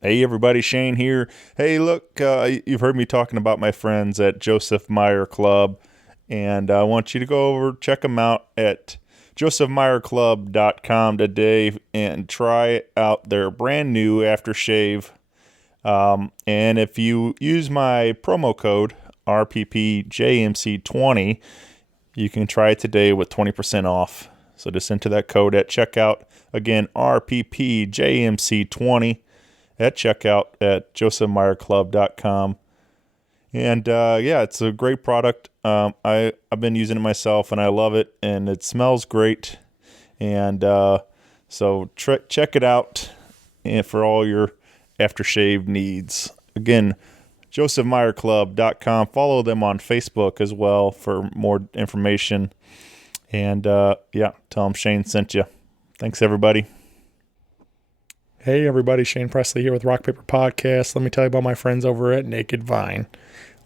Hey everybody, Shane here. Hey, look, you've heard me talking about my friends at Joseph Meyer Club, and I want you to go over, check them out at josephmeyerclub.com today and try out their brand new aftershave. And if you use my promo code RPPJMC20, you can try it today with 20% off. So just enter that code at checkout. Again, RPPJMC20. at checkout at josephmeyerclub.com. And it's a great product. I've been using it myself, and I love it, and it smells great. And so check it out and for all your aftershave needs. Again, josephmeyerclub.com. Follow them on Facebook as well for more information. And tell them Shane sent you. Thanks, everybody. Hey everybody, Shane Presley here with Rock Paper Podcast. Let me tell you about my friends over at Naked Vine.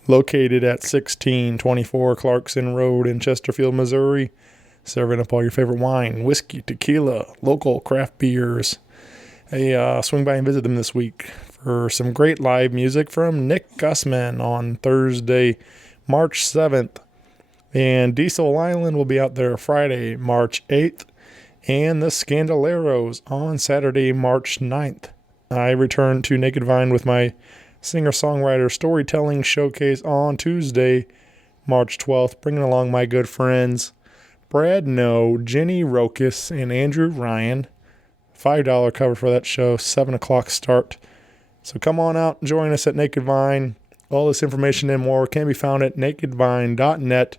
Located at 1624 Clarkson Road in Chesterfield, Missouri. Serving up all your favorite wine, whiskey, tequila, local craft beers. Hey, swing by and visit them this week for some great live music from Nick Gussman on Thursday, March 7th. And Diesel Island will be out there Friday, March 8th. And the Scandaleros on Saturday, March 9th. I return to Naked Vine with my singer-songwriter storytelling showcase on Tuesday, March 12th, bringing along my good friends Brad No, Jenny Rokas, and Andrew Ryan. $5 cover for that show, 7 o'clock start. So come on out and join us at Naked Vine. All this information and more can be found at nakedvine.net.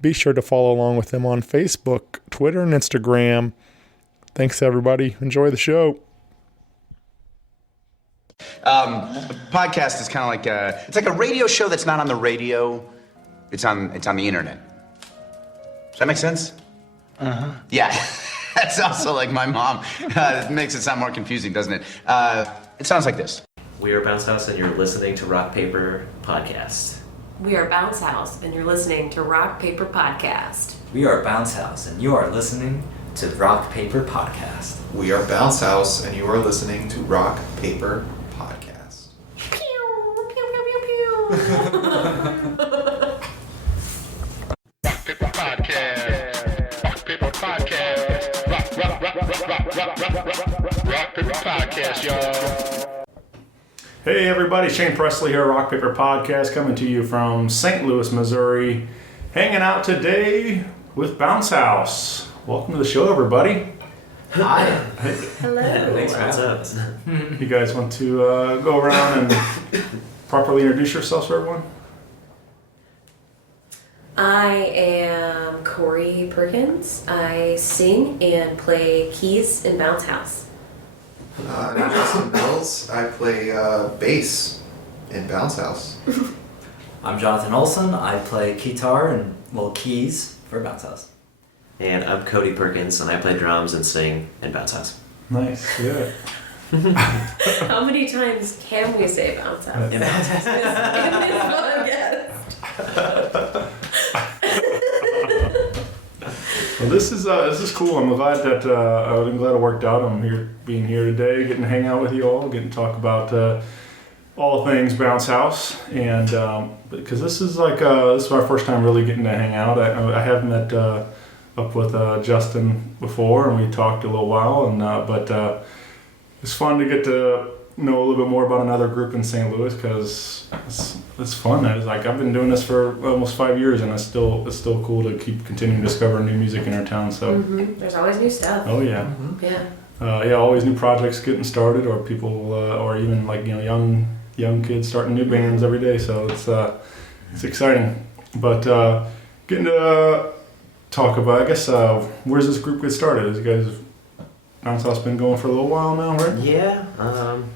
Be sure to follow along with them on Facebook, Twitter, and Instagram. Thanks, everybody. Enjoy the show. Podcast is kind of like it's like a radio show that's not on the radio. It's on the internet. Does that make sense? Uh-huh. Yeah. That's also like my mom. It makes it sound more confusing, doesn't it? It sounds like this. We are Bounce House, and you're listening to Rock Paper Podcast. We are Bounce House, and you're listening to Rock Paper Podcast. We are Bounce House, and you are listening to Rock Paper Podcast. We are Bounce House, and you are listening to Rock Paper Podcast. Pew, pew, pew, pew, pew. Rock Paper Podcast. Rock Paper Podcast. Rock Paper Podcast, y'all. Hey everybody, Shane Presley here, Rock Paper Podcast, coming to you from St. Louis, Missouri. Hanging out today with Bounce House. Welcome to the show, everybody. Hi. Hello. Thanks for having us. You guys want to go around and properly introduce yourselves for everyone? I am Corey Perkins. I sing and play keys in Bounce House. I'm Justin Mills. I play bass in Bounce House. I'm Jonathan Olson. I play guitar and keys for Bounce House. And I'm Cody Perkins, and I play drums and sing in Bounce House. Nice, good. How many times can we say Bounce House? In Bounce House. Well, this is cool. I'm glad that it worked out. I'm being here today, getting to hang out with you all, getting to talk about all things Bounce House, and because this is my first time really getting to hang out. I have met up with Justin before, and we talked a little while, and but it's fun to get to know a little bit more about another group in St. Louis because it's fun. I've been doing this for almost 5 years, and it's still cool to keep continuing to discover new music in our town. So There's always new stuff. Oh yeah. Yeah. Always new projects getting started, or people, or even young kids starting new bands every day. So it's exciting. But getting to talk about, I guess, where's this group get started? As you guys, Bounce House been going for a little while now, right? Yeah.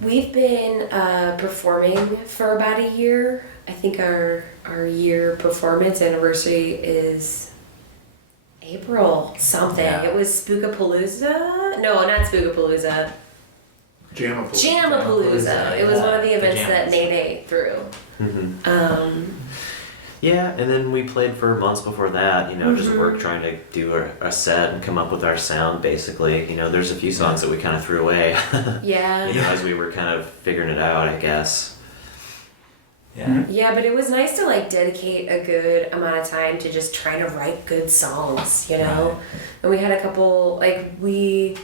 We've been performing for about a year. I think our year performance anniversary is April something. Yeah. It was Spookapalooza? No, not Spookapalooza. Jamapalooza. It was one of the events that Nene threw. Mm-hmm. Yeah, and then we played for months before that, just work trying to do a set and come up with our sound, basically. There's a few songs that we kind of threw away. Yeah. As we were kind of figuring it out, I guess. Yeah. Yeah, but it was nice to like dedicate a good amount of time to just trying to write good songs, Right. And we had a couple, we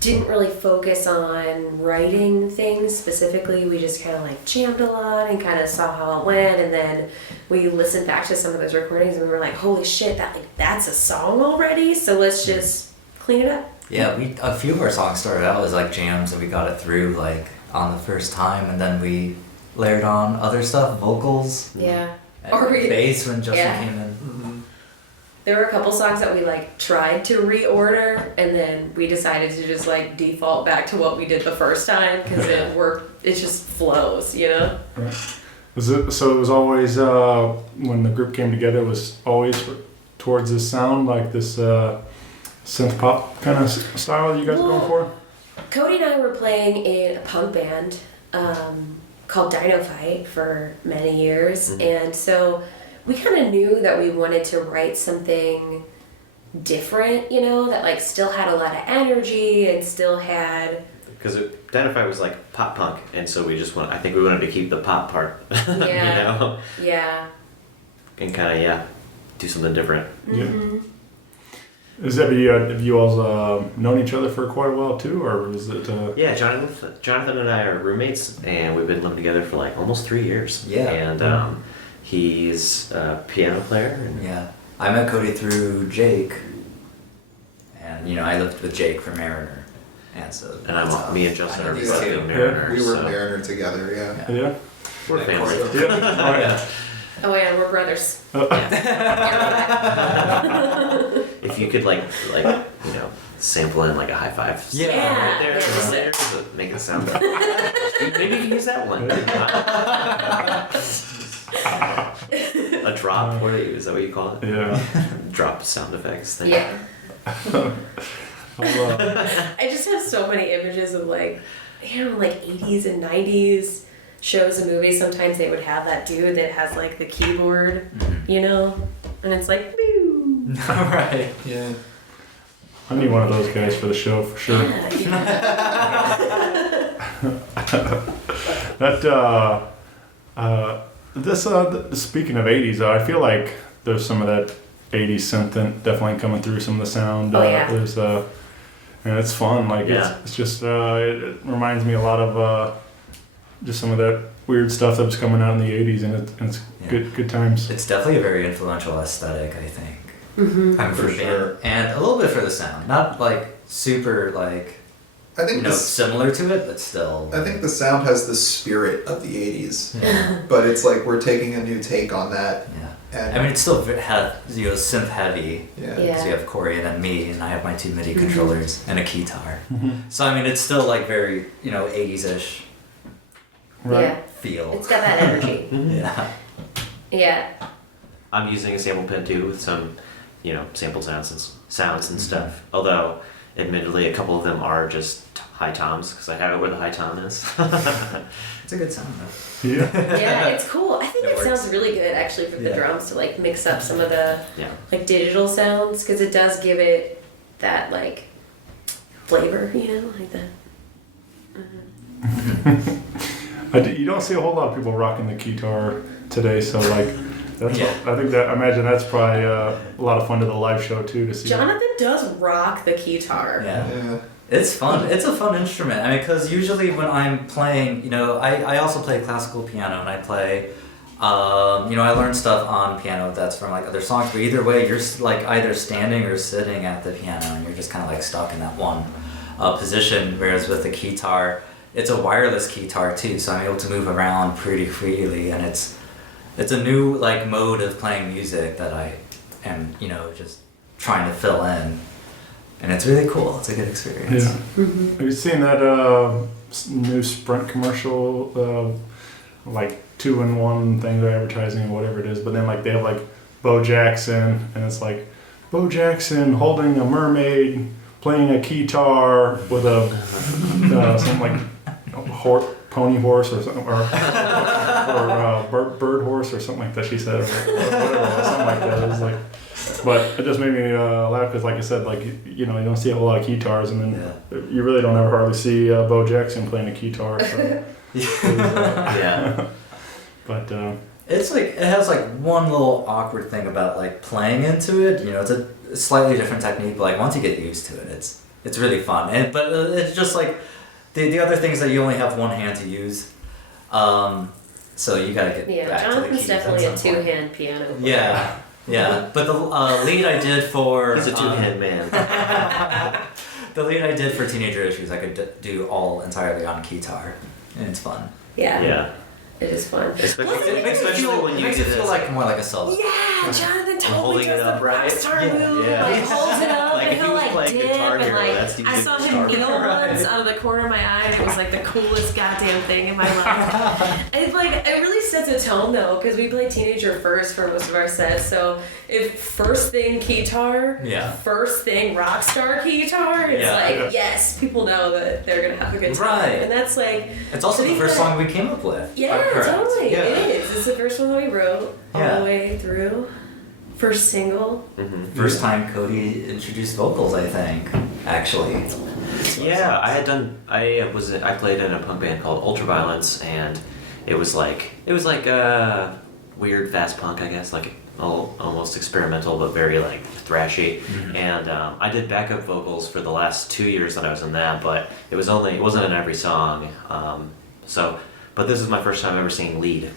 didn't really focus on writing things specifically. We just kind of like jammed a lot and kind of saw how it went, and then we listened back to some of those recordings and we were like, holy shit, that's a song already, so let's just clean it up. Yeah, a few of our songs started out as like jams and we got it through like on the first time, and then we layered on other stuff, vocals, Yeah. and Or bass when Justin yeah. came in. There were a couple songs that we tried to reorder, and then we decided to just default back to what we did the first time because it worked. It just flows, Right. So it was always when the group came together, it was always towards this sound, like this synth pop kind of style that you guys are going for. Cody and I were playing in a punk band called Dino Fight for many years, and so we kind of knew that we wanted to write something different, that still had a lot of energy and still had... Because Identify was like pop punk, and so we wanted to keep the pop part, Yeah. Yeah. And kind of, do something different. Mm-hmm. Have you all known each other for quite a while too, or is it? Yeah, Jonathan and I are roommates, and we've been living together for almost 3 years. Yeah. And he's a piano player. Yeah. I met Cody through Jake, and I lived with Jake for Mariner, and so. And me and Justin are these both two. in Mariner. We were so Mariner together, yeah. Yeah. We're family. Yeah. Oh yeah, we're brothers. If you could sample in a high five. Yeah. Right there, Yeah. there, to make it sound. Maybe you can use that one. A drop, is that what you call it? Yeah. Drop sound effects thing. Yeah. I just have so many images of 80s and 90s shows and movies. Sometimes they would have that dude that has the keyboard, and it's boo. Right. Yeah. I need one of those guys for the show for sure. Speaking of 80s, I feel like there's some of that 80s synth definitely coming through some of the sound. Oh, yeah. And it's fun. It's just it reminds me a lot of just some of that weird stuff that was coming out in the 80s, and it's good times. It's definitely a very influential aesthetic, I think. Mm-hmm. For the sure. band, and a little bit for the sound. Not super I think similar to it, but still. I think the sound has the spirit of the 80s, Yeah. but it's we're taking a new take on that. Yeah. And I mean, it's still synth heavy. yeah. Because you have Corey and then me, and I have my 2 MIDI controllers and a guitar. Mm-hmm. So I mean, it's still very 80s-ish Right. Yeah. feel. It's got that energy. Yeah. Yeah. I'm using a sample pen too with some, sample sounds and stuff. Although, admittedly, a couple of them are just high toms because I have it where the high tom is. It's a good sound though. Yeah. Yeah, it's cool. I think It it sounds works. really good actually for the Yeah. drums to mix up some of the Yeah. digital sounds because it does give it that flavor, like that. You don't see a whole lot of people rocking the guitar today, so that's Yeah. I imagine that's probably a lot of fun to the live show too to see. Jonathan does rock the guitar. Yeah. Yeah. It's fun. It's a fun instrument. I mean, because usually when I'm playing, I also play classical piano, and I play, I learn stuff on piano that's from other songs. But either way, you're either standing or sitting at the piano, and you're just kind of stuck in that one position. Whereas with the guitar, it's a wireless guitar too, so I'm able to move around pretty freely, and it's a new mode of playing music that I am just trying to fill in. And it's really cool. It's a good experience. Yeah. Mm-hmm. Have you seen that new Sprint commercial? 2-in-1 thing they're advertising or whatever it is, but then they have Bo Jackson, and it's Bo Jackson holding a mermaid, playing a guitar with a some pony horse or something, or bird horse or something like that. She said, or whatever, something like that. It was like, but it just made me laugh because, like I said, like you don't see a whole lot of guitars, and then you really don't ever hardly see Bo Jackson playing a guitar. So Yeah. But it's like it has like one little awkward thing about like playing into it. It's a slightly different technique, but like once you get used to it, it's really fun. But it's just like the other things that you only have one hand to use. So you gotta get back to the Jonathan's keys definitely at a some point. two-hand piano player. Yeah. Yeah, but the lead I did for... He's a two-hand man. The lead I did for Teenager Issues, I could do all entirely on guitar, and it's fun. Yeah. Yeah. It is fun. Especially when you makes do it feel this. like more like a solo. Yeah, Jonathan totally holding does it up, the right? rockstar Yeah. move, Yeah. like holds it up, Like, and if he he'll was like playing dip, Guitar and Hero, like that's I using saw guitar. him kneel Right. once out of the corner of my eye, and it was like the coolest goddamn thing in my life. And like it really sets a tone though, because we play Teenager first for most of our sets. So if first thing guitar, first thing rockstar guitar, it's like yes, people know that they're gonna have a good time, Right. and that's like It's also the first song we came up with. Yeah, Correct. totally. Yeah. It is. It's the first one that we wrote all the way through. First single. First time Cody introduced vocals, I think. Actually. Yeah, I played in a punk band called Ultraviolence, and it was like weird fast punk, I guess, like almost experimental but very like thrashy. And I did backup vocals for the last 2 years that I was in that, but it wasn't in every song. But this is my first time ever seeing lead.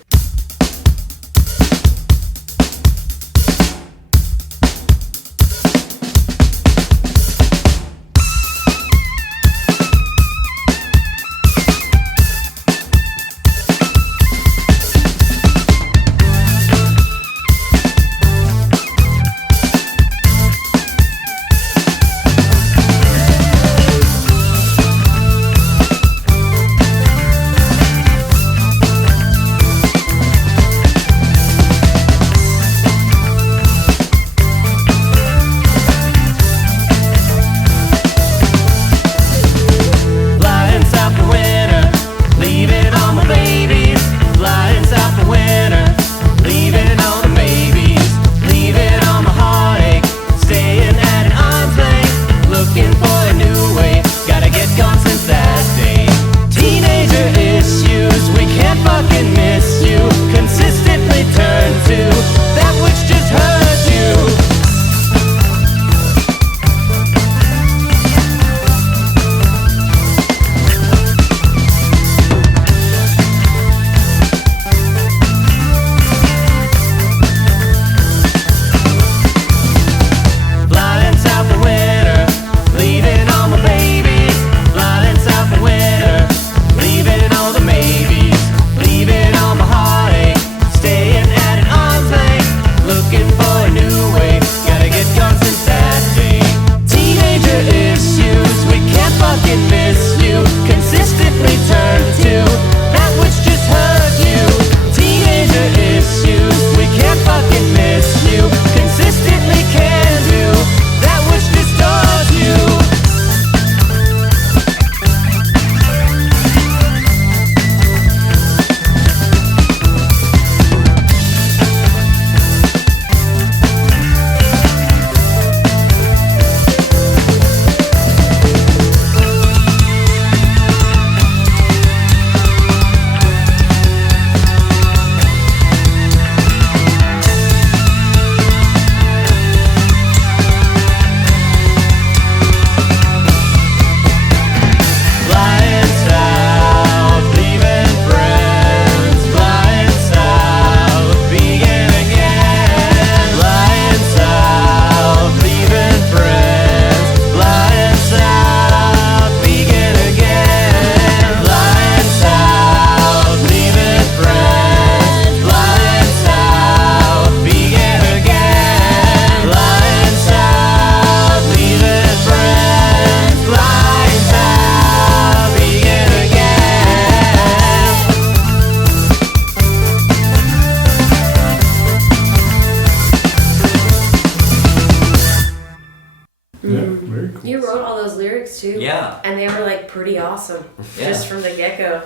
You wrote all those lyrics too. Yeah. And they were like pretty awesome. Just from the get-go.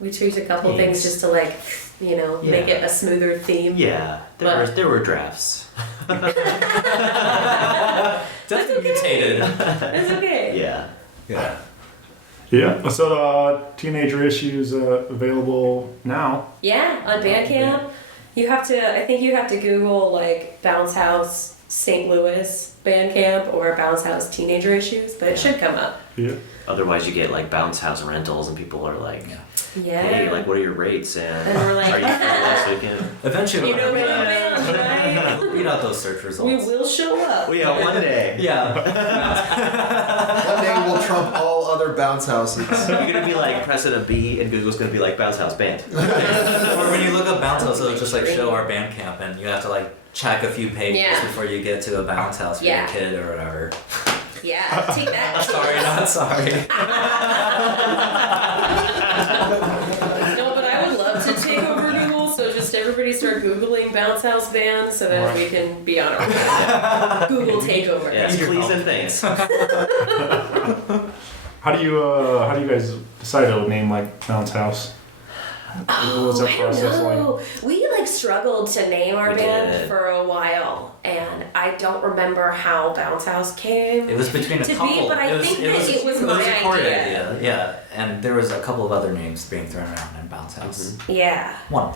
We tweaked a couple things just to like, make it a smoother theme. Yeah, there were drafts. Definitely mutated. It's okay. Yeah. Yeah. Yeah. So Teenager Issues available now. Yeah, on Bandcamp. I think you have to Google like Bounce House St. Louis Bandcamp or Bounce House Teenager Issues, but it should come up. Yeah. Otherwise, you get like Bounce House rentals, and people are like, Yeah. "Hey, like, what are your rates?" And we're like, "Are you free last weekend?" Eventually, You know we love bands, right? we'll beat out those search results. We will show up. Well, yeah, one day. Yeah. One day we'll trump all other bounce houses. You're gonna be like pressing a B, and Google's gonna be like Bounce House Band. Or when you look up bounce house, it'll just like show our Bandcamp, and you have to like check a few pages Yeah. before you get to a bounce house for your kid or whatever. Yeah, take that. Sorry, not sorry. No, but I would love to take over Google, so just everybody start Googling Bounce House Band so that we can be on our Google takeover. Yes, please and thanks. How do you guys decide to name like Bounce House? What was that I don't process know. We like struggled to name our We band did. for a while, and I don't remember how Bounce House came. It was between a To be, couple. but I think that it was my a chord idea. Yeah, and there was a couple of other names being thrown around in Bounce House. Yeah. One.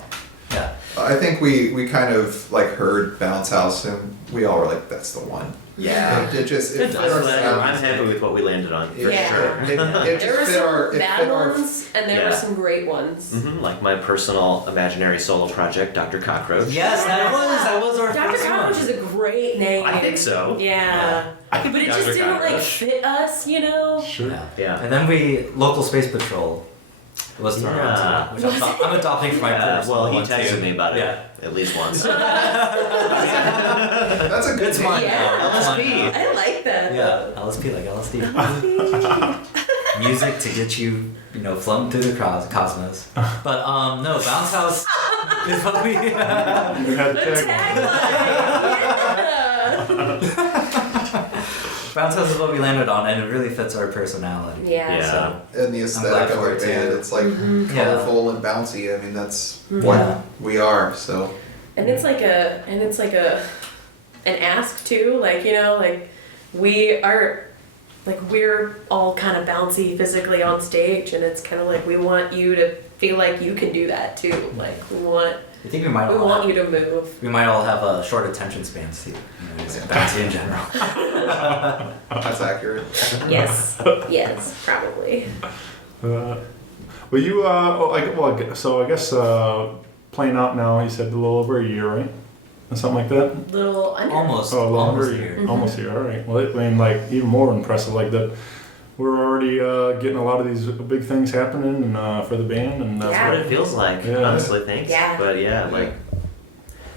Yeah. I think we kind of like heard bounce house and we all were like, that's the one. Yeah. It just it fit our sound. I'm happy with what we landed on. For Yeah. sure. It There were just fit our. some It bad fit our. ones, and there were Yeah. some great ones. Like my personal imaginary solo project, Dr. Cockroach. Yes, that was our Dr. first Cockroach one. is a great name. I think so. Yeah. But it Dr. just didn't like Cockroach. fit us, Sure. Yeah. And then Local Space Patrol was thrown Yeah. around too, which I'm adopting for my personal Well, he one, texted too. me about it Yeah. at least once. That's a good It's name. mine Yeah. now. It's mine LSP. now. I like that. Yeah, LSP like LSD. Music to get you, floating through the cosmos. But no, Bounce House is what we. You had the The tag. tagline. Yeah. Bounce House is what we landed on, and it really fits our personality. Yeah. Yeah. So, And the glad aesthetic of for our it, band, too. it's like Yeah. colorful and bouncy. I mean, that's Yeah. what we are. So And it's like an ask too, like we're all kind of bouncy physically on stage, and it's kind of like we want you to feel like you can do that too. Like we want I think we might all you to move. we might all have a short attention spans too. Just bouncy in general. that's accurate. Yes, yes, probably. Well, you so I guess playing out now. You said a little over a year, right? Or something like that. Little under. Almost. Oh, longer. Almost a year. Almost a year. All right. Well, I mean, like even more impressive, like that. We're already getting a lot of these big things happening and for the band, and that's Yeah. What it feels like, Yeah. honestly, thanks. Yeah. But yeah, like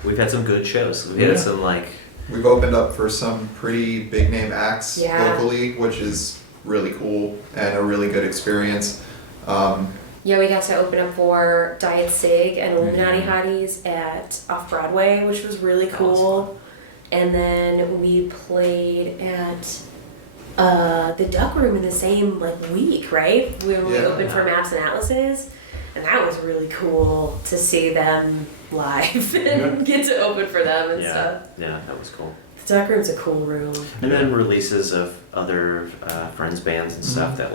we've had some good shows. We've had some like We've opened up for some pretty big name acts Yeah. locally, which is really cool and a really good experience. Yeah, we got to open up for Diet Sig and Illuminati Hotties at Off Broadway, which was really cool. And then we played at the Duck Room in the same week, right? When we Yeah. opened for Maps and Atlases, and that was really cool to see them live and get to open for them and stuff. yeah, that was cool. The Duck Room's a cool room. And then releases of other friends bands and stuff that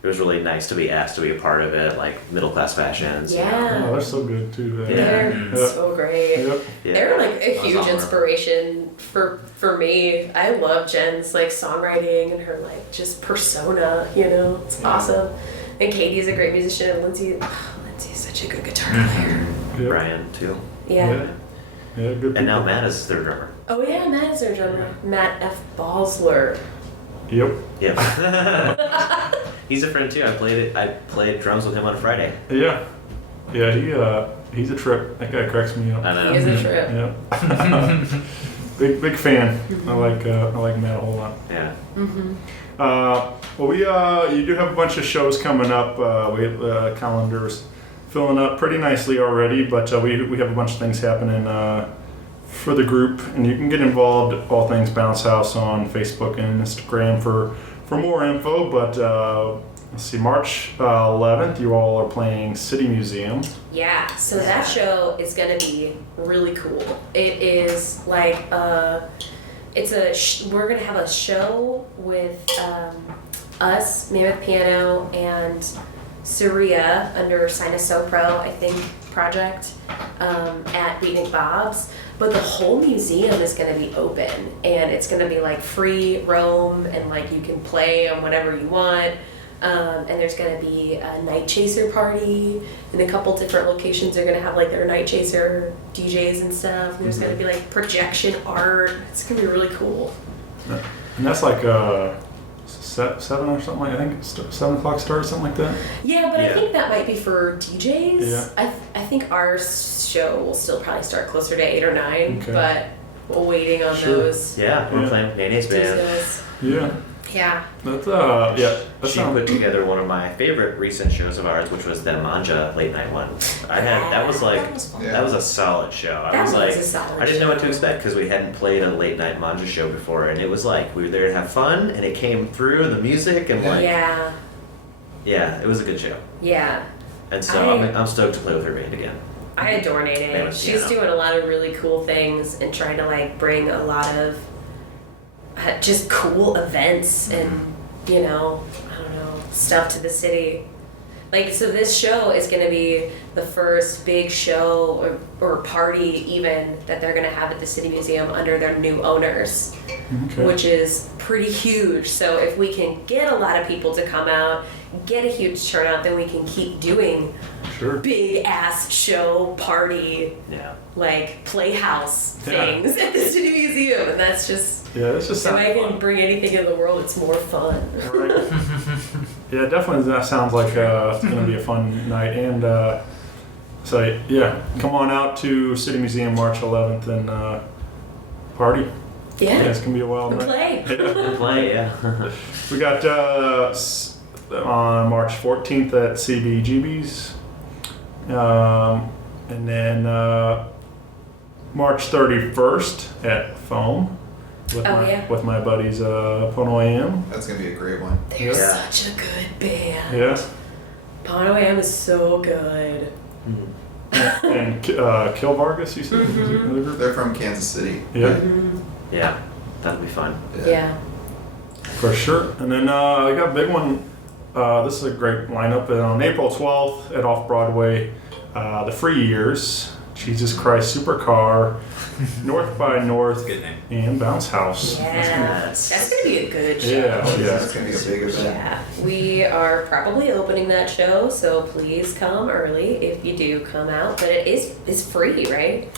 it was really nice to be asked to be a part of it, like Middle Class Fashions. Yeah. Oh, that's so good too. They're Yep. so great. Yep. Yeah. They're like a That was huge honorable. inspiration for me. I love Jen's songwriting and her just persona, it's awesome. And Katie's a great musician, and Lindsay's such a good guitar player. Yep. Brian too. Yeah. Yeah, good. And now people. Matt is their drummer. Oh yeah, Matt is their drummer. Matt F. Balsler. Yep. Yep. He's a friend too. I played drums with him on Friday. Yeah. Yeah. He's a trip. That guy cracks me up. I know. He is a trip. Yeah. big fan. I like Matt a whole lot. Yeah. Well, you do have a bunch of shows coming up. We have calendars filling up pretty nicely already, but we have a bunch of things happening for the group, and you can get involved at All Things Bounce House on Facebook and Instagram for more info. But let's see, March 11th, you all are playing City Museum. Yeah, so that show is going to be really cool. It is like we're going to have a show with us, Mammoth Piano, and Saria under Sinus Pro, I think, project at Beatnik Bob's. But the whole museum is going to be open, and it's going to be like free roam, and like you can play on whatever you want. And there's going to be a Night Chaser party in a couple different locations. They're going to have like their Night Chaser DJs and stuff. And there's going to be like projection art. It's going to be really cool. And that's like 7 or something, I think. 7 o'clock start or something like that. Yeah, but I think that might be for DJs. Yeah. I think our show will still probably start closer to 8 or 9, Okay. but we're waiting on Sure. those. Yeah, we're playing Nene's band. Tuesdays. Yeah. Yeah. That's that She sounds put together one of my favorite recent shows of ours, which was the Manja late night one. That was fun. Yeah. that was a solid show. I That was was like, a solid I didn't know what to show. expect because we hadn't played a late night Manja show before, and it was like we were there to have fun, and it came through the music and like Yeah. it was a good show. Yeah. And so I'm stoked to play with her band again. I adore Nene. Mammoth She's Piano. doing a lot of really cool things and trying to like bring a lot of just cool events and I don't know, stuff to the city. Like, so this show is going to be the first big show or party even that they're going to have at the City Museum under their new owners, Okay. which is pretty huge. So if we can get a lot of people to come out, get a huge turnout, then we can keep doing Sure. big ass show party Yeah. like playhouse Yeah. things at the City Museum, and that's just Yeah, this just if sounds I can fun. bring anything in the world, it's more fun. Right. Yeah, definitely that sounds like it's going to be a fun night. And so, yeah, come on out to City Museum March 11th and party. Yeah, Yeah, it's going to be a wild and night. play. And play, yeah. We got on March 14th at CBGB's. And then March 31st at Foam with, Oh, yeah. with my buddies Pono AM. That's gonna be a great one. They're Yeah. such a good band. Yeah. Pono AM is so good. And Kill Vargas, you said? Mm-hmm. Was it another group? They're from Kansas City. Yeah, Yeah, that'll be fun. Yeah. for sure. And then I got a big one. This is a great lineup. And on April 12th at Off Broadway, the Free Years, Jesus Christ Supercar, North by North, Good name. and Bounce House. Yeah. That's gonna be a good show. Yeah, oh, yeah. It's gonna be a big event. Yeah, we are probably opening that show, so please come early if you do come out. But it's free, right?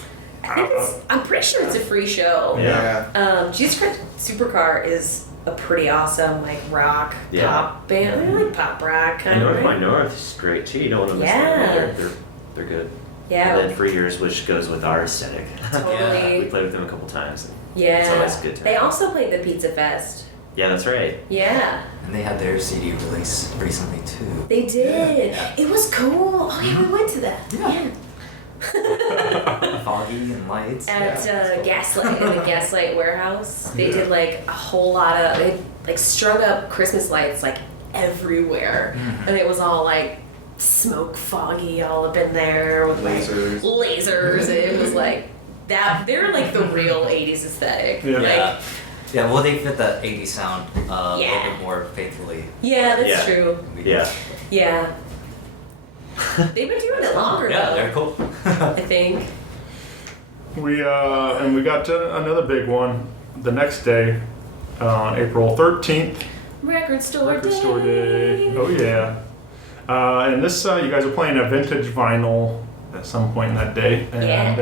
I'm pretty sure it's a free show. Yeah. Jesus Christ Supercar is a pretty awesome like rock Yeah. pop band. I mean, like pop rock kind And of. North by Right? North is great too. You don't want to miss Yeah. them. They're good. Yeah, And then Free Years, which goes with our aesthetic. We totally. played with them a couple times. Yeah. It's always a good time. They also played the Pizza Fest. Yeah, that's right. Yeah, And they had their CD release recently too. they did. Yeah. It was cool. Oh yeah, we went to that. Yeah. Foggy and lights. At Gaslight in the Gaslight warehouse, they did like a whole lot of they like strung up Christmas lights like everywhere, and it was all like smoke foggy all up in there with like Lasers. lasers. It was like that. They're like the real '80s aesthetic. Yeah. Like, Yeah, well, they fit the 80s sound a Yeah. little bit more faithfully. yeah, that's Yeah. true. Yeah. Yeah. They've been doing it longer Yeah, though. they're cool. I think. We got another big one the next day, on April 13th. Record store Record day. Store Day. Oh yeah. And this you guys are playing a vintage vinyl at some point in that day, and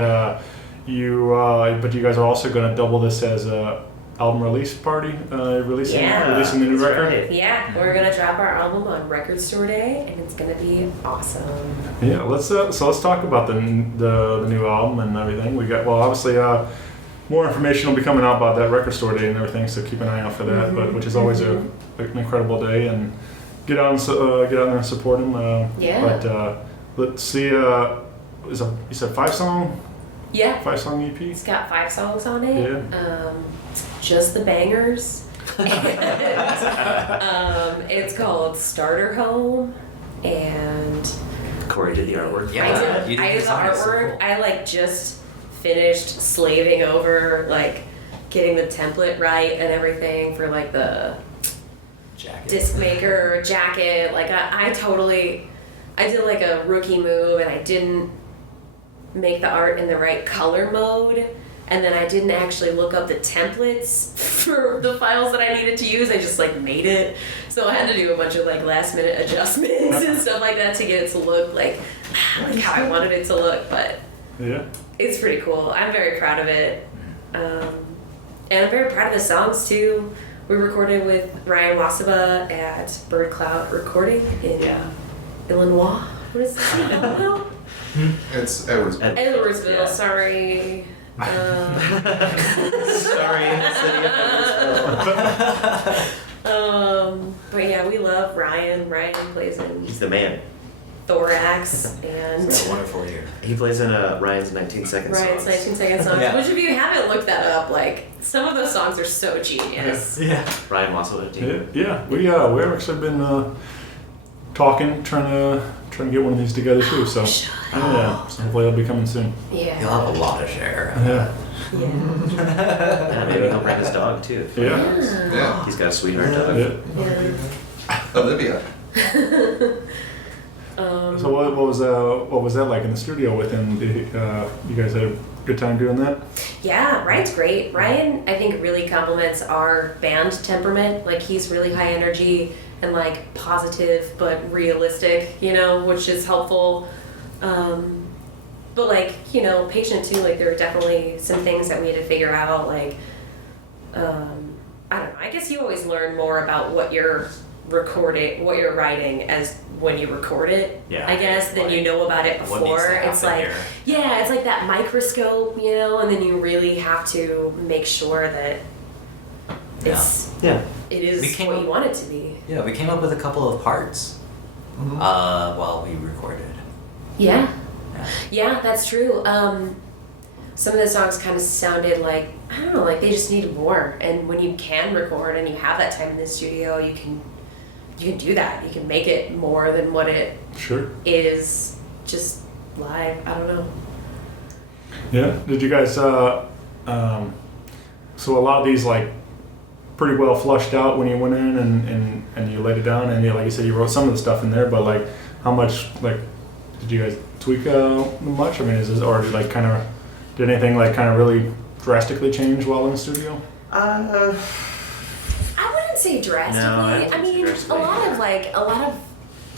but you guys are also going to double this as a album release party, releasing the new That's record. right. Yeah, we're gonna drop our album on Record Store Day, and it's gonna be awesome. Yeah, let's talk about the new album and everything. We got obviously more information will be coming out about that Record Store Day and everything, so keep an eye out for that. But which is always an incredible day, and get out there and support them. Yeah. But let's see. You said 5-song Yeah, EP. it's got 5 songs on it. Yeah. Just the bangers. And, it's called Starter Home, and Corey did the artwork. Yeah. I you did the design it, so artwork. cool. I like just finished slaving over like getting the template right and everything for like the Jacket. disc maker jacket. Like I did like a rookie move, and I didn't make the art in the right color mode, and then I didn't actually look up the templates for the files that I needed to use. I just like made it, so I had to do a bunch of like last minute adjustments and stuff like that to get it to look like how I wanted it to look. But Yeah. it's pretty cool. I'm very proud of it, and I'm very proud of the songs too. We recorded with Ryan Wasoba at Bird Cloud Recording in Illinois. What is that? Illinois? It's Edwardsburg. Edwardsville, Yeah. sorry. Sorry, city of Edwardsville. But yeah, we love Ryan. Ryan plays in He's the man. Thorax and It's a wonderful year. He plays in Ryan's 19 Second Ryan's songs. 19-second songs. Yeah. Which, if you haven't looked that up, like some of those songs are so genius. Yeah. Ryan Wasoba team. Yeah. We've actually been talking, trying to get one of these together too. So so hopefully it'll be coming soon. Yeah. You'll have a lot to share. Yeah. Yeah. Yeah, maybe he'll bring his dog too. Yeah. Yeah. He's got a sweetheart dog. Yeah. Yeah. Olivia. So what was that like in the studio with him? You guys had a good time doing that? Yeah, Ryan's great. Ryan, I think, really complements our band temperament. Like, he's really high energy and, like, positive but realistic, you know, which is helpful. But, like, you know, patient, too. Like, there were definitely some things that we had to figure out. Like, I don't know. I guess you always learn more about what you're recording, what you're writing as when you record it, Yeah, I guess, than like, you know about it what needs before. to It's happen like, here. yeah, it's like that microscope, you know, and then you really have to make sure that it's Yeah. it is We came what up- you want it to be. Yeah, we came up with a couple of parts while we recorded. Yeah. Yeah. Yeah, that's true. Some of the songs kind of sounded like, I don't know, like they just needed more. And when you can record and you have that time in the studio, you can do that. You can make it more than what it Sure. is just live. I don't know. Yeah. Did you guys? So a lot of these like pretty well flushed out when you went in and you laid it down, and like you said, you wrote some of the stuff in there. But like, how much like did you guys tweak much? I mean, did anything like kind of really drastically change while in the studio? I wouldn't say drastically. No, I don't I mean, think a lot of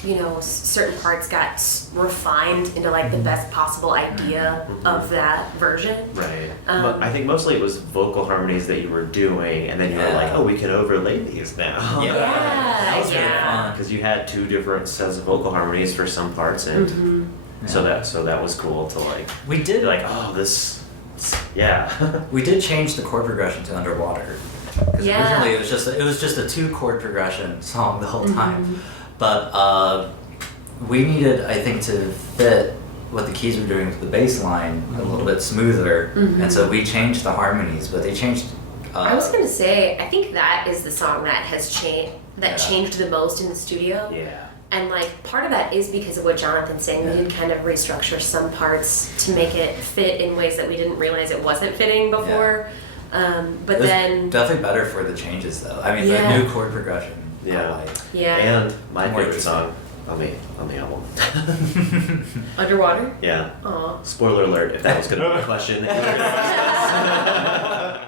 you know, certain parts got refined into like the best possible idea of that version. Right. But I think mostly it was vocal harmonies that you were doing, and then you were like, oh, we can overlay these now. Yeah. That was really fun. Because you had two different sets of vocal harmonies for some parts, and so that was cool to like. We Be did like, oh, this, yeah. we did change the chord progression to Underwater. Because originally it was just a 2-chord progression song the whole time. But we needed, I think, to fit what the keys were doing with the bass line a little bit smoother, and so we changed the harmonies. But they changed. I was gonna say, I think that is the song that has changed, changed the most in the studio. Yeah. And like part of that is because of what Jonathan's saying. We did kind of restructure some parts to make it fit in ways that we didn't realize it wasn't fitting before. But It was then definitely better for the changes, though. I mean, the new chord progression. Yeah. I like. Yeah. And my More favorite interesting. song on the album. Underwater. Yeah. Aw. Spoiler alert, if that was going to be a question. that you were gonna ask.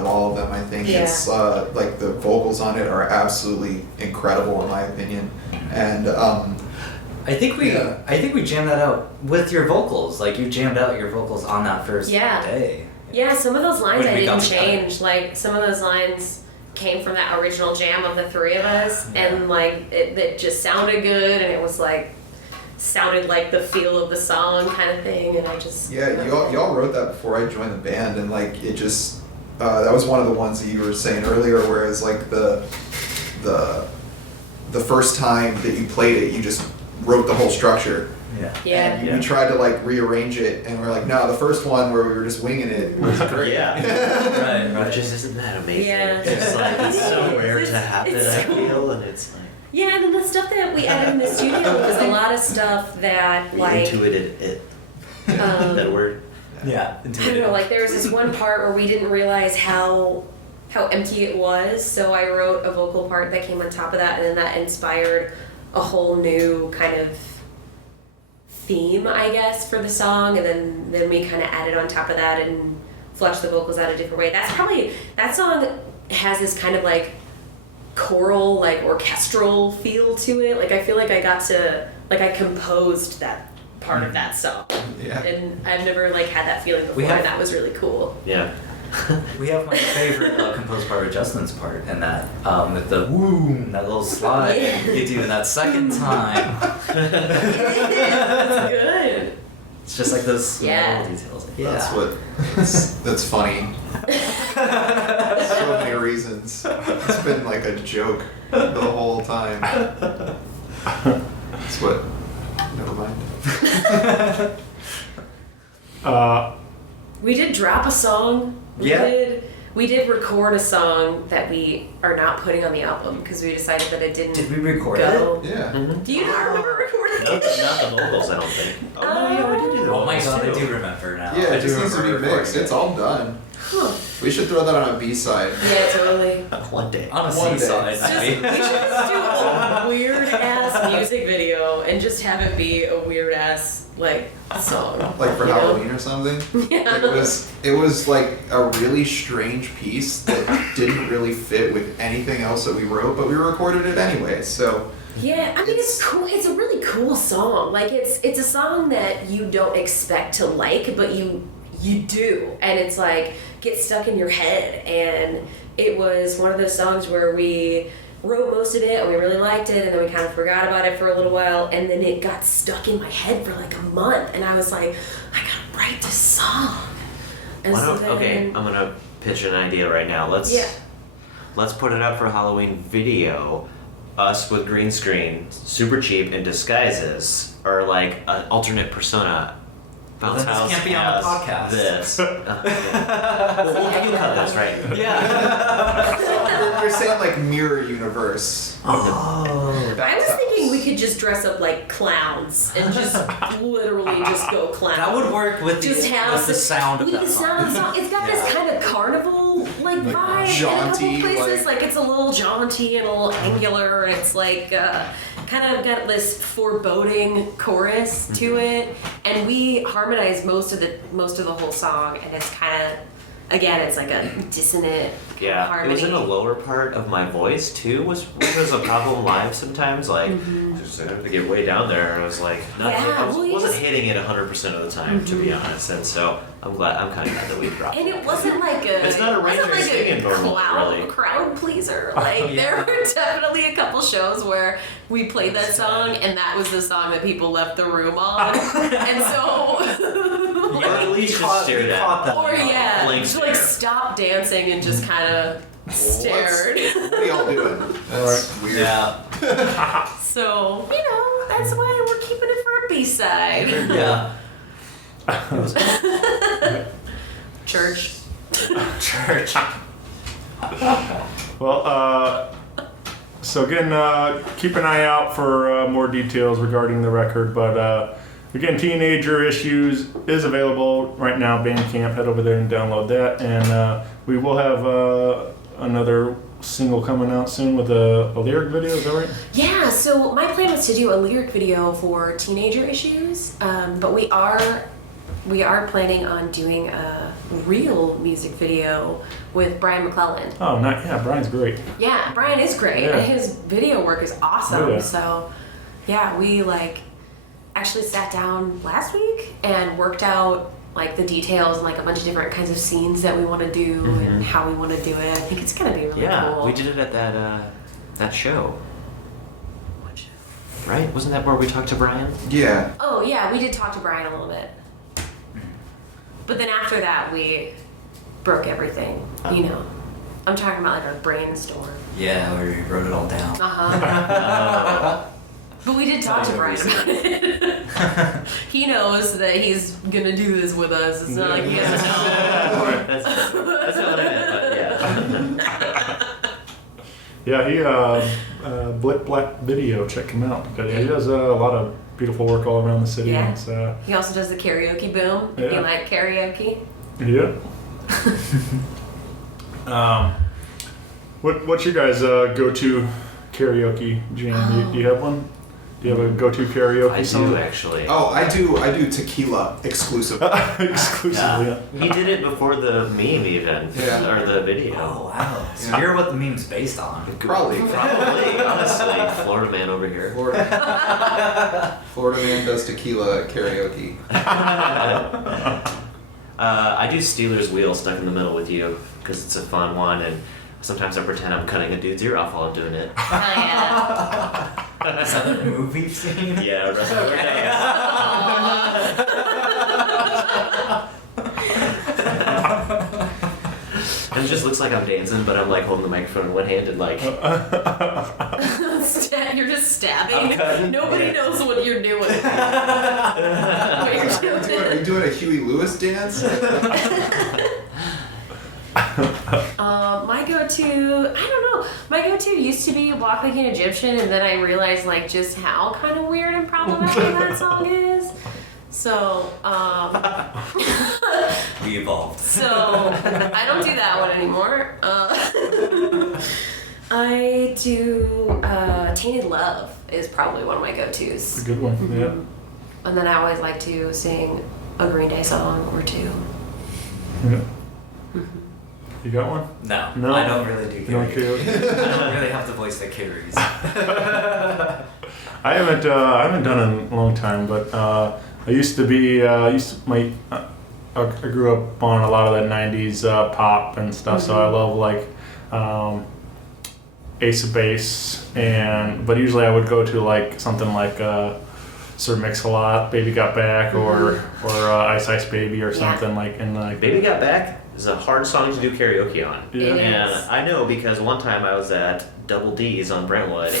of all of them. I think Yeah. it's like the vocals on it are absolutely incredible in my opinion, and I think we jammed that out with your vocals. Like you jammed out your vocals on that first Yeah. day. Yeah, some of those lines When I we got didn't together. change. Like some of those lines came from that original jam of the three of us, and like it just sounded good, and it was like sounded like the feel of the song kind of thing, and I just y'all wrote that before I joined the band, and like it just that was one of the ones that you were saying earlier, whereas like the first time that you played it, you just wrote the whole structure. Yeah. And we tried to like rearrange it, and we're like, no, the first one where we were just winging it was great. Right. Which isn't that amazing? Yeah. It's like it's so It is. rare to happen. It's I so- feel, and it's like Yeah, and then the stuff that we added in the studio was a lot of stuff that we like intuited it. That word. Yeah. I don't know, like there was this one part where we didn't realize how empty it was, so I wrote a vocal part that came on top of that, and then that inspired a whole new kind of theme, I guess, for the song, and then we kind of added on top of that and fleshed the vocals out a different way. That's probably, that song has this kind of like choral, like orchestral feel to it. Like I feel like I got to, like I composed that part of that song. Yeah. And I've never like had that feeling before, and that was really cool. Yeah. We have my favorite composed part with Justin's part, and that with the woo, that little slide you do in that second time. That's good. It's just like those small Yeah. details. That's funny. So many reasons. It's been like a joke the whole time. That's what. Never mind. We did drop a song. We did record a song that we are not putting on the album because we decided that it didn't Did we record go. Yeah. Do you not remember recording Not, it? not the vocals, I don't think. Oh, no, yeah, we did do the Oh my vocals god, I too. do remember now. Yeah, I it do just needs to be remember mixed. recording It's it. all done. Huh. We should throw that on a B-side. Yeah, totally. One day. On a One day. seaside. We should just do a weird ass music video and just have it be a weird ass like song. Like for you know? Halloween or something. Yeah. It was like a really strange piece that didn't really fit with anything else that we wrote, but we recorded it anyway. So Yeah, I mean it's cool. It's a really cool song. Like it's a song that you don't expect to like, but you do, and it's like gets stuck in your head. And it was one of those songs where we wrote most of it and we really liked it, and then we kind of forgot about it for a little while, and then it got stuck in my head for like a month, and I was like, I gotta write this song. And Why so don't, okay, then- I'm gonna pitch an idea right now. Let's put it out for a Halloween video. Us with green screen, super cheap, and disguises, or like an alternate persona. Bounce Then this House can't be on the has podcast. This. Well, you cut this, right? Yeah. you're saying like mirror universe. Oh. I was thinking we could just dress up like clowns and just literally just go clown. That would work with Just the, have with the sound of with that the song. sound of the song. It's got this kind of carnival like vibe jaunty, in a couple places. like- Like it's a little jaunty and a little angular, and it's like kind of got this foreboding chorus to it. And we harmonized most of the whole song, and it's kind of, again, it's like a dissonant Yeah, harmony. it was in the lower part of my voice too, which was a problem live sometimes. Like, just I have to get way down there, and I was like, not Yeah, I well, you wasn't just- hitting it 100% of the time, to be honest. And so I'm kind of glad that we dropped And it. it wasn't like a It's not a it wasn't ranger like singing normally, crowd, really. crowd pleaser. Like there were definitely a couple shows where we played that song, and that was the song that people left the room on. And so Or at least just caught- stared we at. caught that. or yeah, Blank just like stare. stopped dancing and just kind of stared. What are y'all doing? That's weird. Yeah. So that's why we're keeping it for a B-side. Yeah. Church. Church. Well, so again, keep an eye out for more details regarding the record. But again, Teenager Issues is available right now. Bandcamp, head over there and download that. And we will have another single coming out soon with a lyric video. Is that right? Yeah, so my plan was to do a lyric video for Teenager Issues, but we are we are planning on doing a real music video with Brian McClellan. Oh, yeah, Brian's great. Yeah, Brian is great. Yeah. His video work is awesome. Yeah. So, yeah, we actually sat down last week and worked out the details and a bunch of different kinds of scenes that we want to do and how we want to do it. I think it's gonna be really cool. We did it at that show. What show? Right? Wasn't that where we talked to Brian? Yeah. Oh yeah, we did talk to Brian a little bit. But then after that, we broke everything. You know, I'm talking about our brainstorm. Yeah, where you wrote it all down. But we did talk to Brian about it. He knows that he's gonna do this with us. It's not like he has to know. That's not what I meant, but Yeah, he Blit Black Video. Check him out. But he does a lot of beautiful work all around the city. Yeah. And so, He also does the karaoke boom. If Yeah. you like karaoke. yeah. What's your guys' go-to karaoke jam? Do you have one? Do you have a go-to karaoke I song? do actually. Oh, I do tequila exclusively. Exclusively. Yeah. He did it before the meme even, Yeah. or the video. Oh wow! So Yeah. you're what the meme's based on. Probably. Probably, honestly, Florida man over here. Florida man does tequila karaoke. I do Steelers wheel stuck in the middle with you because it's a fun one, and sometimes I pretend I'm cutting a dude's ear off while I'm doing it. Oh yeah. Is that a movie we've seen? Yeah, and it just looks like I'm dancing, but I'm holding the microphone in one hand and You're just stabbing. I'm cutting. Nobody knows what you're doing. What you're doing. Are you doing a Huey Lewis dance? My go-to, I don't know. My go-to used to be Walk Like an Egyptian, and then I realized just how kind of weird and problematic that song is. So, We evolved. so I don't do that one anymore. I do Tainted Love is probably one of my go-tos. It's a good one. Yeah. And then I always like to sing a Green Day song or two. Yeah. You got one? No, No? I don't really do You don't karaoke. karaoke? I don't really have the voice that carries. I haven't done it in a long time, but I used to be I grew up on a lot of that '90s pop and stuff, so I love Ace of Base, but usually I would go to something like Sir Mix-a-Lot, Baby Got Back, or Ice Ice Baby or something Baby Got Back is a hard song to do karaoke on. Yeah. It And is. I know because one time I was at Double D's on Brentwood,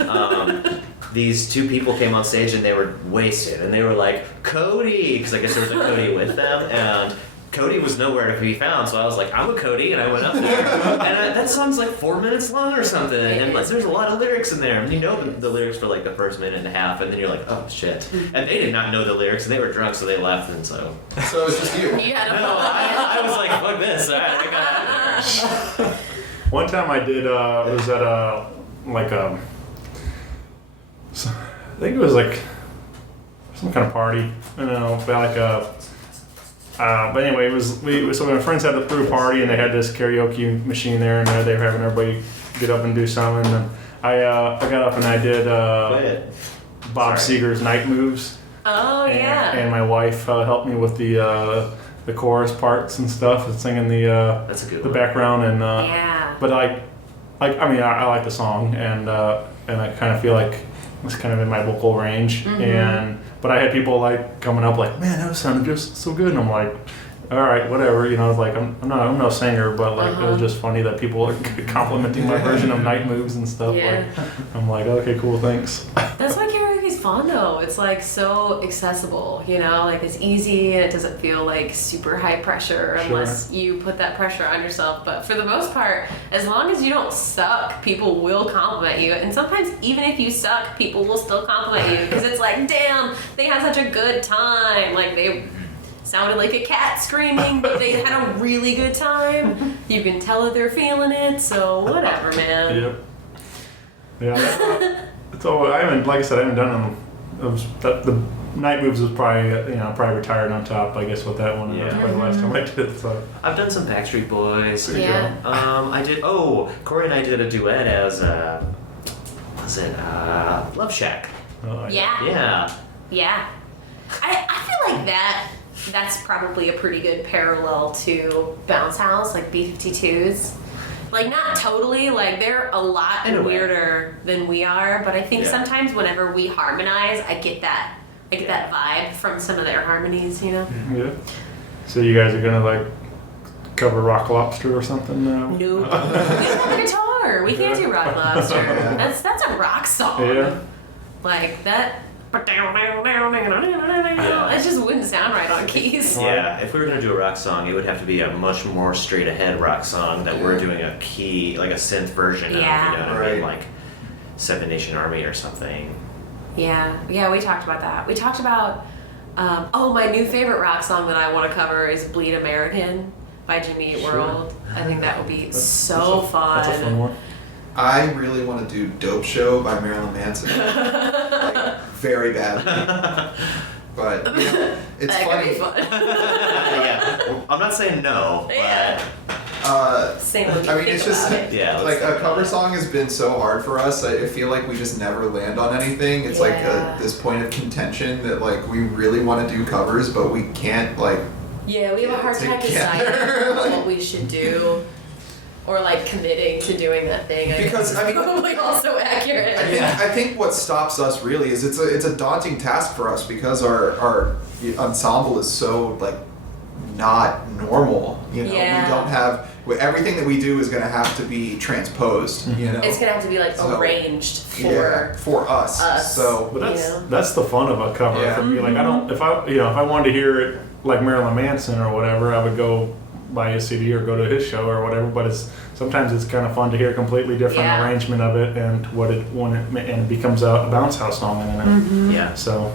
and these two people came on stage and they were wasted, and they were like, Cody, because I guess there was a Cody with them, and Cody was nowhere to be found, so I was like, I'm a Cody, and I went up there, and that song's 4 minutes long or something, and there's a lot of lyrics in there, and you know the lyrics for the first minute and a half, and then you're like, oh shit, and they did not know the lyrics, and they were drunk, so they left, and so So it's just you. You had a no, I was like, fuck this, all right, I got out of there. One time I did, it was at I think it was some kind of party, but anyway, so my friends had threw a party and they had this karaoke machine there, and they were having everybody get up and do something, and I got up and I did Bob Sorry. Seger's Night Moves. Oh, yeah. And my wife helped me with the chorus parts and stuff, and singing That's a good the one. background, and Yeah. but I like the song, and I kind of feel like it's kind of in my vocal range, but I had people coming up man, that sounded just so good, and I'm like, all right, whatever, I'm no singer, but it was just funny that people are complimenting my version of Night Moves and stuff. Yeah. I'm like, okay, cool, thanks. That's why karaoke's fun though. It's so accessible, it's easy and it doesn't feel super high pressure unless you put that pressure on yourself. But for the most part, as long as you don't suck, people will compliment you. And sometimes even if you suck, people will still compliment you because it's damn, they had such a good time. They sounded like a cat screaming, but they had a really good time. You can tell that they're feeling it, so whatever, man. Yep. Yeah. That's all. I haven't, like I said, I haven't done them. The Night Moves was probably probably retired on top. I guess with that one. Yeah. That's probably the last time I did it. So. I've done some Backstreet Boys. Yeah. I did. Oh, Corey and I did a duet as Love Shack. Yeah. Yeah. I feel like that's probably a pretty good parallel to Bounce House, like B-52s. Like, not totally, like, they're a lot In a way. weirder than we are, but I think Yeah. sometimes whenever we harmonize, I get that vibe from some of their harmonies, you know? Yeah. So you guys are gonna like cover Rock Lobster or something now? No. We don't have a guitar. We can't do Rock Lobster. That's a rock song. Yeah. Like, that... It just wouldn't sound right on keys. Yeah, if we were gonna do a rock song, it would have to be a much more straight ahead rock song that we're doing a key, like a synth version Yeah. of, you know what I mean? Right. Like Seven Nation Army or something. Yeah, we talked about that. We talked about, my new favorite rock song that I want to cover is Bleed American by Jimmy Eat World. I think that would be so fun. That's a fun one. I really want to do Dope Show by Marilyn Manson. Like, very badly. But, it's That funny. could be fun. Yeah, I'm not saying no, Yeah. Same what you I mean, think it's just about it. Yeah, let's like think a cover about it. song has been so hard for us. I feel like we just never land on anything. It's like Yeah. this point of contention that like we really want to do covers, but we can't like. Yeah, we have a hard time Together. deciding what we should do. Or like committing to doing that thing. Because, guess I is mean- probably also accurate. I think what stops us really is it's a daunting task for us because our ensemble is so like not normal. You know, Yeah. we don't have everything that we do is going to have to be transposed. You know, It's gonna have to be like So, arranged yeah, for for us. us. So But that's Yeah. that's the fun of a cover Yeah. for me. Like I don't if I wanted to hear it like Marilyn Manson or whatever, I would go buy a CD or go to his show or whatever. But sometimes it's kind of fun to hear a completely different Yeah. arrangement of it and it becomes a bounce house song in it. Yeah. So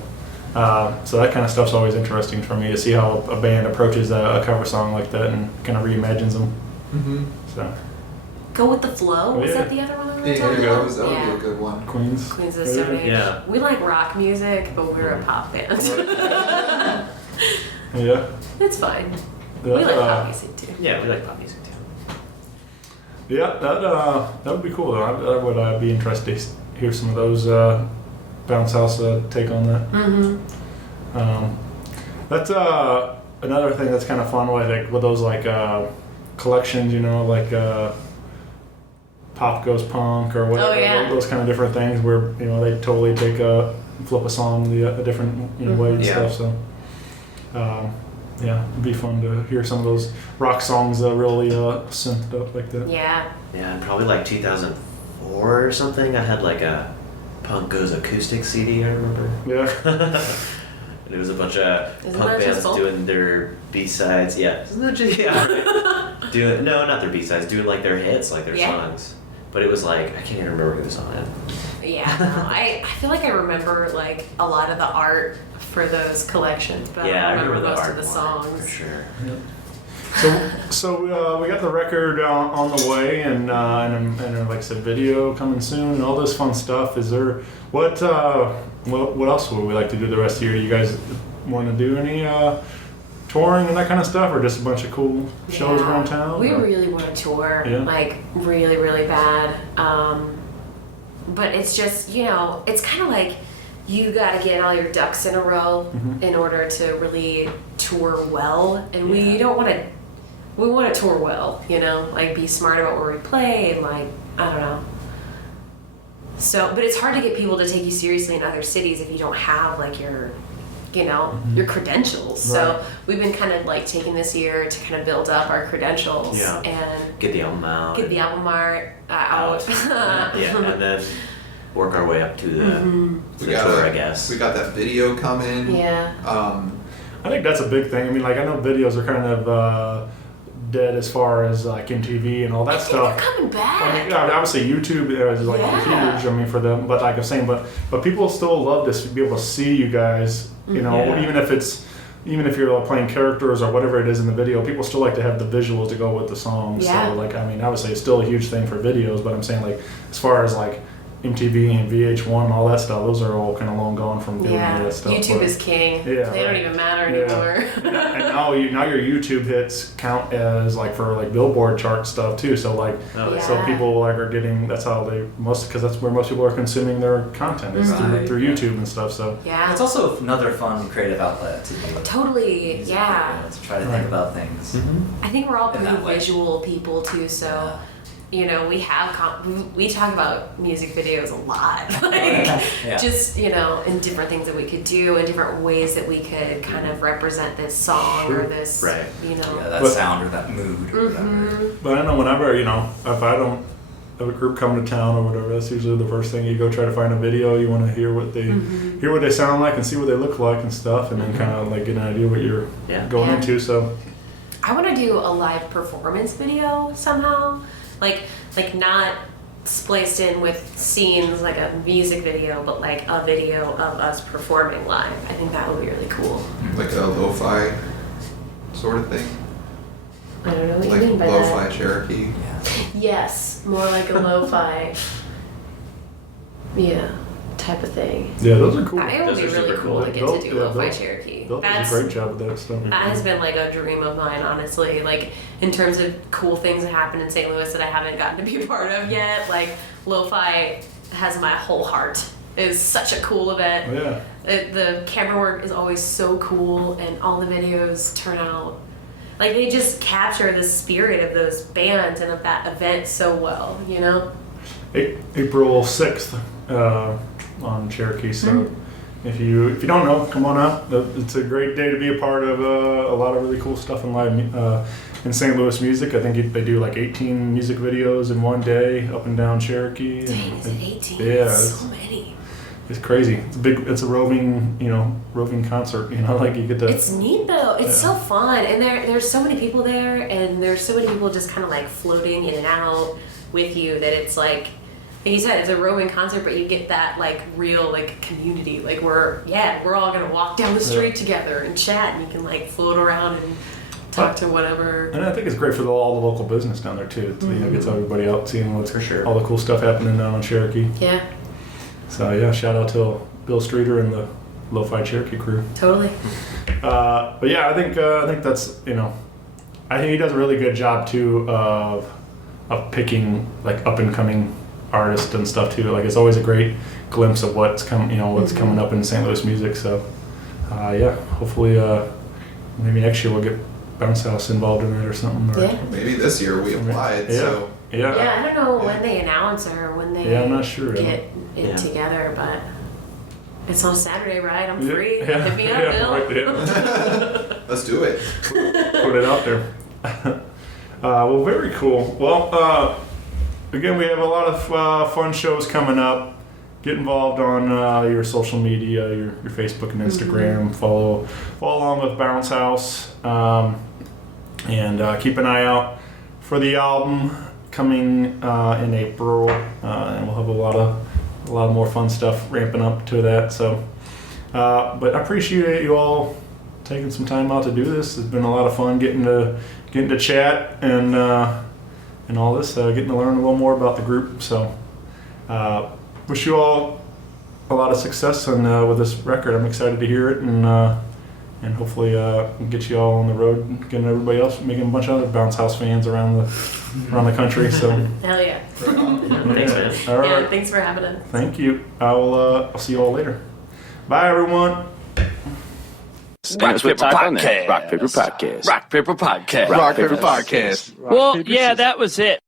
that kind of stuff's always interesting for me to see how a band approaches a cover song like that and kind of reimagines them. Mhm. So Go with the Flow. Was Yeah. that the other one we were yeah, talking that about? would be a good one. Queens. Queens of the Stone Age. Yeah. We like rock music, but we're a pop band. Yeah. It's fine. We That, like pop music too. Yeah, we like pop music too. Yeah, that would be cool though. I would be interested to hear some of those bounce house take on that. Mm-hmm. That's another thing that's kind of fun. Like with those like collections, like Pop Goes Punk or whatever. Oh, yeah. Those kind of different things where they totally take flip a song a different way and Yeah. stuff. So. Yeah, it'd be fun to hear some of those rock songs really synthed up like that. Yeah. Yeah, probably like 2004 or something. I had like a Punk Goes acoustic CD, I remember. Yeah. And it was a bunch of Isn't punk that just bands folk? doing their B-sides. Yeah. Isn't that just, yeah, right. No, not their B-sides, doing like their hits, like their Yeah. songs. But it was like, I can't even remember who was on it. Yeah. No, I feel like I remember like a lot of the art for those collections, but Yeah, I I don't remember the most art of the one, songs. for sure. So we got the record on the way, and like I said, video coming soon, and all this fun stuff. Is there what else would we like to do the rest of the year? Do you guys want to do any touring and that kind of stuff, or just a bunch of cool shows Yeah. around town? We or- really want to tour, Yeah. like really, really bad. But it's just, it's kind of like you got to get all your ducks in a row in order to really tour well. And we want to tour well, like be smart about where we play and like, I don't know. So, but it's hard to get people to take you seriously in other cities if you don't have like your credentials. Right. So we've been kind of like taking this year to kind of build up our credentials Yeah. and Get the album out. get the album art out. Yeah, and then work our way up to the tour, I guess. We got that video coming. Yeah. I think that's a big thing. I mean, like I know videos are kind of dead as far as like MTV and all that I think stuff. they're coming back. I mean, yeah, obviously YouTube is like Yeah. huge. I mean, for them, but like I'm saying, but people still love to be able to see you guys. Yeah. Even if you're playing characters or whatever it is in the video, people still like to have the visuals to go with the song. Yeah. So like, I mean, obviously it's still a huge thing for videos, but I'm saying like as far as like MTV and VH1, all that stuff. Those are all kind of long gone from doing Yeah, that stuff. YouTube but- is king. Yeah, They don't right. even matter Yeah. anymore. and now your YouTube hits count as like for like Billboard chart stuff too. So like so Yeah. people like are getting that's how they because that's where most people are consuming their content is Right. through YouTube and stuff. So Yeah. It's also another fun creative outlet to do. Totally, music yeah. videos, to try to think about things. I think we're all In pretty that way. visual people too, so you know we have we talk about music videos a lot, like Yeah. just and different things that we could do and different ways that we could kind of represent this song or this, Right. Yeah, that But- sound or that mood or whatever. But I know whenever if I don't have a group come to town or whatever, that's usually the first thing you go try to find a video. You want to hear what they sound like and see what they look like and stuff, and then kind of like get an idea what you're going Yeah. into. So I want to do a live performance video somehow, like not spliced in with scenes like a music video, but like a video of us performing live. I think that would be really cool. Like a lo-fi sort of thing. I don't know what Like you mean by lo-fi that. Cherokee. Yes, more like a lo-fi, type of thing. yeah, those are cool. It would be Those are really super cool cool. to get to do Yeah, lo-fi they'll- Cherokee. They'll do a great job with that stuff. That has been like a dream of mine, honestly. Like in terms of cool things that happen in St. Louis that I haven't gotten to be a part of yet. Like lo-fi has my whole heart. It is such a cool event. Yeah. The camera work is always so cool, and all the videos turn out like they just capture the spirit of those bands and of that event so well. April 6th on Cherokee. So if you don't know, come on out. It's a great day to be a part of a lot of really cool stuff in live in St. Louis music. I think they do like 18 music videos in one day up and down Cherokee. Dang, And is it 18? Yeah, So many. it's crazy. It's a roving concert. Like you get to. It's neat though. It's so fun, and there's so many people there, and there's so many people just kind of like floating in and out with you that it's like you said, it's a roving concert, but you get that like real like community. Like we're all gonna walk down the street together and chat, and you can like float around and talk to whatever. And I think it's great for all the local business down there too. It gets everybody out seeing what's For sure. all the cool stuff happening down on Cherokee. Yeah, So yeah, shout out to Bill Streeter and the Lo-Fi Cherokee crew. totally. But yeah, I think that's I think he does a really good job too of picking like up and coming artists and stuff too. Like it's always a great glimpse of what's coming up in St. Louis music. So yeah, hopefully maybe next year we'll get Bounce House involved in it or something. Or, Yeah. Maybe this year we applied. Yeah. So Yeah. Yeah, I don't know when they announce or when they Yeah, I'm not sure. get it Yeah. together, but it's on Saturday, right? I'm Yeah, free. yeah, Hit me up, yeah, Bill. right there. let's do it. Put it out there. Well, very cool. Well, again, we have a lot of fun shows coming up. Get involved on your social media, your Facebook and Instagram. Follow along with Bounce House, and keep an eye out for the album coming in April, and we'll have a lot more fun stuff ramping up to that. So, but I appreciate you all taking some time out to do this. It's been a lot of fun getting to chat and all this, getting to learn a little more about the group. So, wish you all a lot of success with this record. I'm excited to hear it, and hopefully get you all on the road, getting everybody else, making a bunch of other Bounce House fans around the country. So, Hell yeah. Thanks, man. all right. Yeah, thanks for having us. Thank you. I'll see you all later. Bye, everyone. Rock Paper Podcast. Rock Paper Podcast. Rock Paper Podcast. Rock Paper Podcast. Well, yeah, that was it.